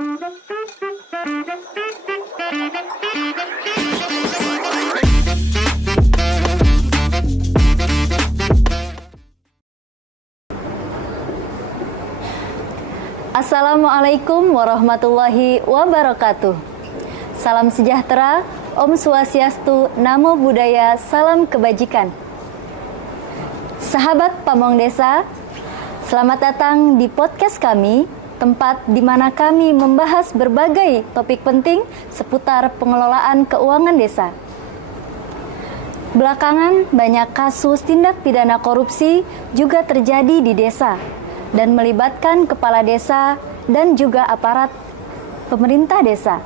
Assalamualaikum warahmatullahi wabarakatuh. Salam sejahtera, Om Swastiastu, Namo Buddhaya, salam kebajikan. Sahabat Pamong Desa, selamat datang di podcast kami, tempat di mana kami membahas berbagai topik penting seputar pengelolaan keuangan desa. Belakangan, banyak kasus tindak pidana korupsi juga terjadi di desa dan melibatkan kepala desa dan juga aparat pemerintah desa.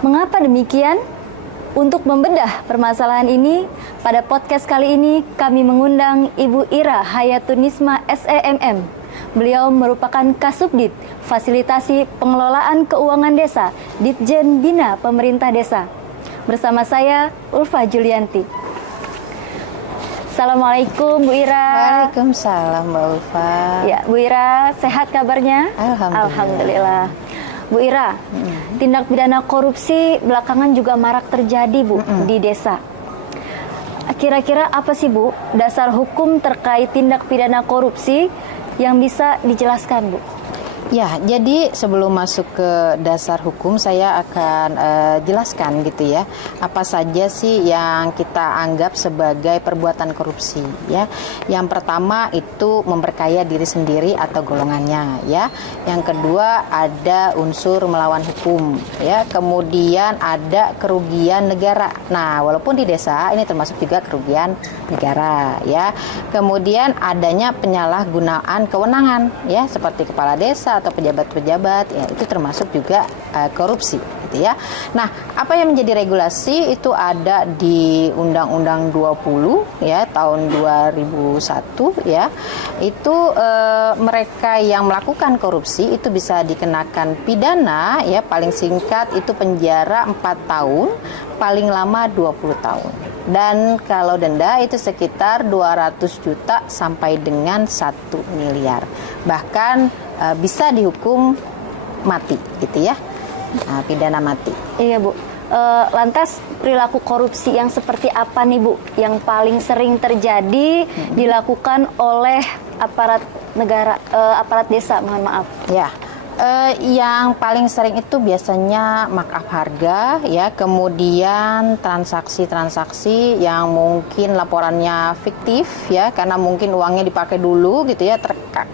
Mengapa demikian? Untuk membedah permasalahan ini, pada podcast kali ini kami mengundang Ibu Ira Hayatunisma SEMM. Beliau merupakan Kasubdit Fasilitasi Pengelolaan Keuangan Desa, Ditjen Bina Pemerintah Desa. Bersama saya, Ulfa Julianti. Assalamualaikum Bu Ira. Waalaikumsalam Mbak Ulfa. Ya, Bu Ira, sehat kabarnya? Alhamdulillah. Bu Ira, tindak pidana korupsi belakangan juga marak terjadi Bu di desa. Kira-kira apa sih Bu dasar hukum terkait tindak pidana korupsi yang bisa dijelaskan Bu? Ya, jadi sebelum masuk ke dasar hukum, saya akan jelaskan gitu ya, apa saja sih yang kita anggap sebagai perbuatan korupsi ya. Yang pertama itu memperkaya diri sendiri atau golongannya ya. Yang kedua ada unsur melawan hukum ya. Kemudian ada kerugian negara. Nah, walaupun di desa ini termasuk juga kerugian negara ya. Kemudian adanya penyalahgunaan kewenangan ya, seperti kepala desa atau pejabat-pejabat ya, itu termasuk juga korupsi gitu ya. Nah, apa yang menjadi regulasi itu ada di Undang-Undang 20 ya tahun 2001 ya. Itu mereka yang melakukan korupsi itu bisa dikenakan pidana ya, paling singkat itu penjara 4 tahun, paling lama 20 tahun. Dan kalau denda itu sekitar 200 juta sampai dengan 1 miliar. Bahkan bisa dihukum mati gitu ya, pidana mati. Iya Bu. Lantas perilaku korupsi yang seperti apa nih Bu yang paling sering terjadi dilakukan oleh aparat negara, aparat desa, mohon maaf? Ya. Yang paling sering itu biasanya markup harga ya, kemudian transaksi-transaksi yang mungkin laporannya fiktif ya, karena mungkin uangnya dipakai dulu gitu ya,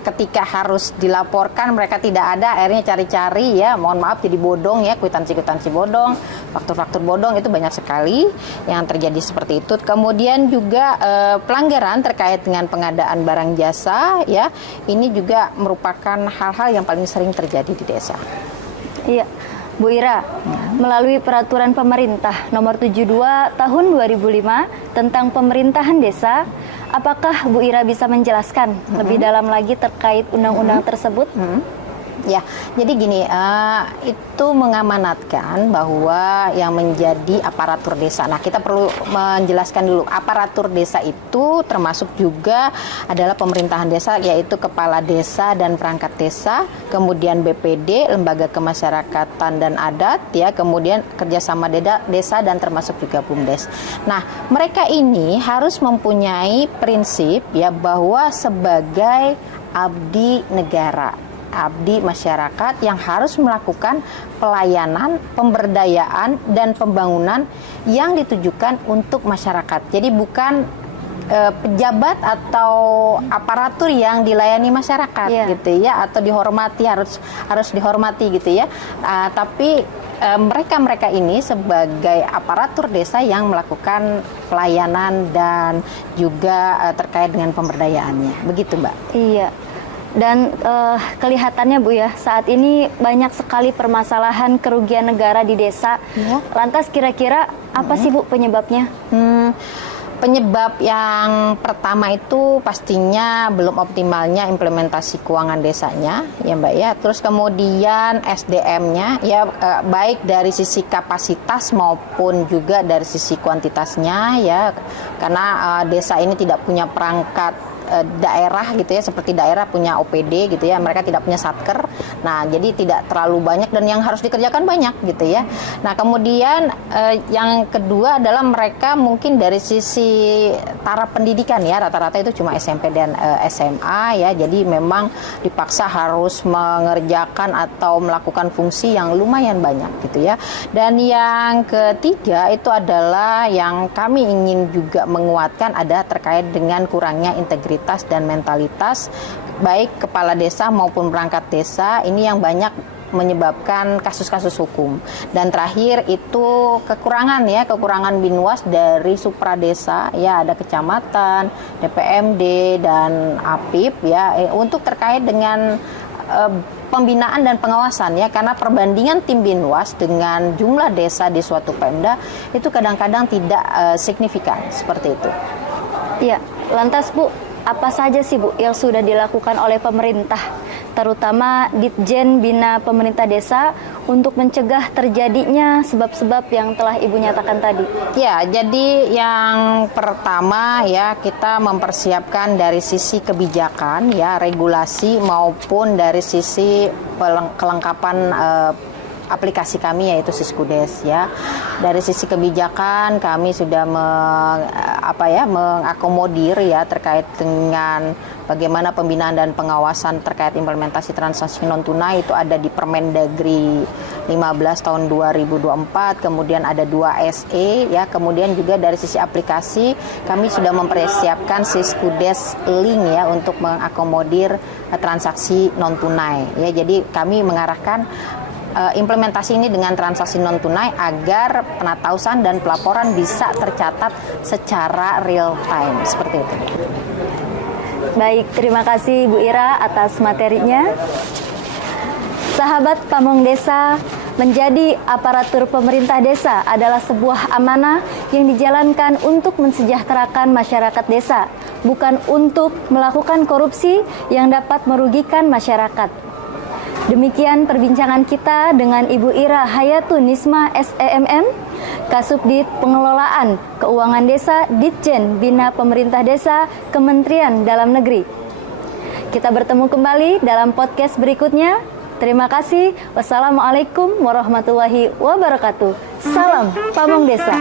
ketika harus dilaporkan mereka tidak ada, akhirnya cari-cari ya, mohon maaf jadi bodong ya, kwitansi-kwitansi bodong, faktur-faktur bodong, itu banyak sekali yang terjadi seperti itu. Kemudian juga pelanggaran terkait dengan pengadaan barang jasa ya, ini juga merupakan hal-hal yang paling sering terjadi di desa. Iya, Bu Ira, melalui peraturan pemerintah nomor 72 tahun 2005 tentang pemerintahan desa, apakah Bu Ira bisa menjelaskan lebih dalam lagi terkait undang-undang tersebut? Ya, jadi gini, itu mengamanatkan bahwa yang menjadi aparatur desa. Nah, kita perlu menjelaskan dulu, aparatur desa itu termasuk juga adalah pemerintahan desa, yaitu kepala desa dan perangkat desa, kemudian BPD, lembaga kemasyarakatan dan adat, ya, kemudian kerjasama desa dan termasuk juga BUMDes. Nah, mereka ini harus mempunyai prinsip ya bahwa sebagai abdi negara, abdi masyarakat yang harus melakukan pelayanan, pemberdayaan, dan pembangunan yang ditujukan untuk masyarakat. Jadi bukan pejabat atau aparatur yang dilayani masyarakat gitu ya, atau dihormati, harus dihormati gitu ya. Tapi mereka ini sebagai aparatur desa yang melakukan pelayanan dan juga terkait dengan pemberdayaannya. Begitu, Mbak. Iya. Dan kelihatannya Bu ya, saat ini banyak sekali permasalahan kerugian negara di desa. Lantas kira-kira apa sih Bu penyebabnya? Penyebab yang pertama itu pastinya belum optimalnya implementasi keuangan desanya, ya Mbak ya. Terus kemudian SDM-nya, ya baik dari sisi kapasitas maupun juga dari sisi kuantitasnya, ya. Karena desa ini tidak punya perangkat daerah gitu ya, seperti daerah punya OPD gitu ya, mereka tidak punya satker. Nah, jadi tidak terlalu banyak dan yang harus dikerjakan banyak gitu ya. Nah, kemudian yang kedua adalah mereka mungkin dari sisi taraf pendidikan ya, rata-rata itu cuma SMP dan SMA ya. Jadi memang dipaksa harus mengerjakan atau melakukan fungsi yang lumayan banyak gitu ya. Dan yang ketiga itu adalah yang kami ingin juga menguatkan ada terkait dengan kurangnya integritas dan mentalitas baik kepala desa maupun perangkat desa, ini yang banyak menyebabkan kasus-kasus hukum. Dan terakhir itu kekurangan binwas dari supra desa ya, ada kecamatan, DPMD dan APIP ya, untuk terkait dengan pembinaan dan pengawasan ya, karena perbandingan tim binwas dengan jumlah desa di suatu Pemda itu kadang-kadang tidak signifikan seperti itu. Ya, lantas Bu, apa saja sih Bu yang sudah dilakukan oleh pemerintah, terutama Ditjen Bina Pemerintah Desa untuk mencegah terjadinya sebab-sebab yang telah Ibu nyatakan tadi? Ya, jadi yang pertama ya, kita mempersiapkan dari sisi kebijakan ya, regulasi maupun dari sisi kelengkapan aplikasi kami yaitu Siskudes ya. Dari sisi kebijakan kami sudah mengakomodir ya terkait dengan bagaimana pembinaan dan pengawasan terkait implementasi transaksi non tunai, itu ada di Permendagri 15 tahun 2024, kemudian ada 2 SE ya, kemudian juga dari sisi aplikasi kami sudah mempersiapkan Siskudes Link ya untuk mengakomodir transaksi non tunai ya. Jadi kami mengarahkan implementasi ini dengan transaksi non tunai agar penatausan dan pelaporan bisa tercatat secara real time seperti itu. Baik, terima kasih Bu Ira atas materinya. Sahabat Pamong Desa, menjadi aparatur pemerintah desa adalah sebuah amanah yang dijalankan untuk mensejahterakan masyarakat desa, bukan untuk melakukan korupsi yang dapat merugikan masyarakat. Demikian perbincangan kita dengan Ibu Ira Hayatun Nisma SEMM, Kasubdit Pengelolaan Keuangan Desa, Ditjen Bina Pemerintah Desa, Kementerian Dalam Negeri. Kita bertemu kembali dalam podcast berikutnya. Terima kasih. Wassalamualaikum warahmatullahi wabarakatuh. Salam Pamong Desa.